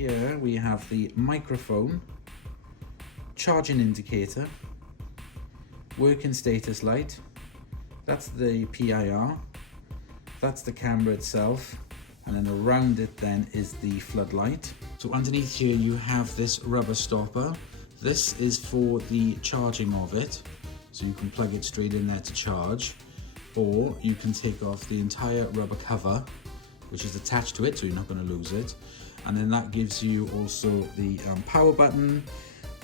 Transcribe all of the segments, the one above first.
here we have the microphone, charging indicator, working status light, that's the PIR, that's the camera itself, and then around it then is the floodlight. So underneath here you have this rubber stopper. This is for the charging of it, so you can plug it straight in there to charge, or you can take off the entire rubber cover which is attached to it, so you're not going to lose it. And then that gives you also the power button,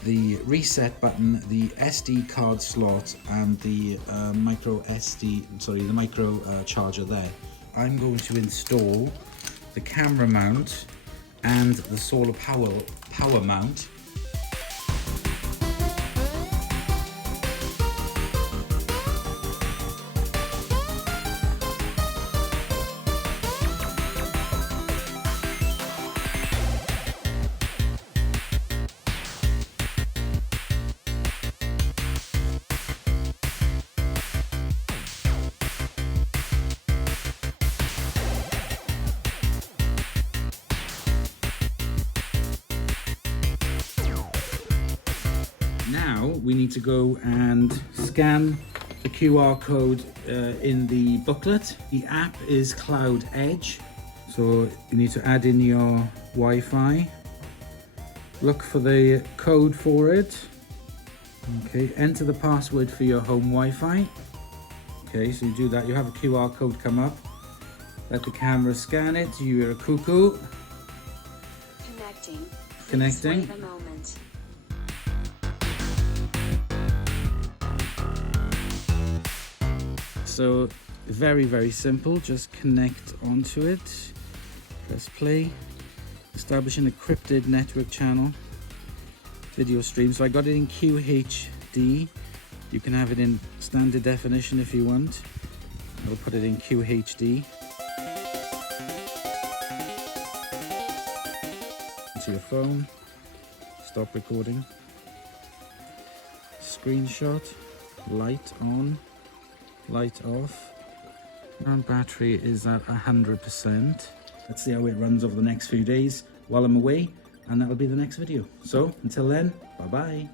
the reset button, the SD card slot, and the micro charger there. I'm going to install the camera mount and the solar power mount. Now we need to go and scan the QR code in the booklet. The app is Cloud Edge, so you need to add in your Wi-Fi. Look for the code for it. Okay, enter the password for your home Wi-Fi. Okay, so you do that, you have a QR code come up. Let the camera scan it. You hear a cuckoo. Connecting. Wait a moment. So very simple, just connect onto it, press play, establish an encrypted network channel, video stream. So I got it in QHD, you can have it in standard definition if you want. I'll put it in QHD. To your phone, stop recording, screenshot, light on, light off, and battery is at 100%. Let's see how it runs over the next few days while I'm away, and that'll be the next video. So until then, bye bye.